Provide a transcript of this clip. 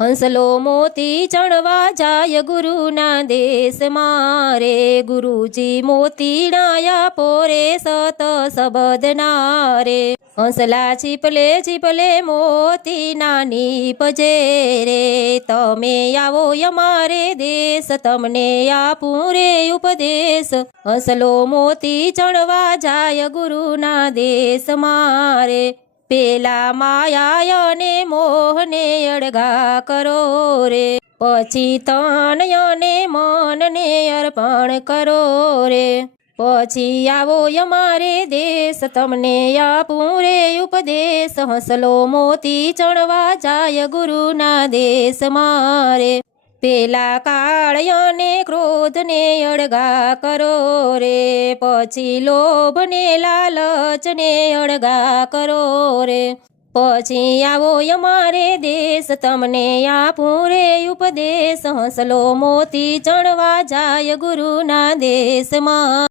હંસલો મોતી ચણવા જાય ગુરુના દેશમાં રે, ગુરુજી મોતીડાયા પોરે સત શબદના રે। હંસલા છીપલે મોતી નાની પજે રે, તમે આવો અમારે દેશ તમને આપું રે ઉપદેશ। હંસલો મોતી ચણવા જાય ગુરુના દેશમાં રે, પેલા માયા અને મોહને અળગા કરો રે, પછી તન અને મનને અર્પણ કરો રે। પછી આવો અમારે દેશ તમને આપું રે ઉપદેશ। હંસલો મોતી ચણવા જાય ગુરુના દેશમાં રે, પેલા કાળ અને ક્રોધને અળગા કરો રે, પછી લોભને લાલચને અળગા કરો રે। પછી આવો અમારે દેશ તમને આપું રે ઉપદેશ। હંસલો મોતી ચણવા જાય ગુરુના દેશમાં।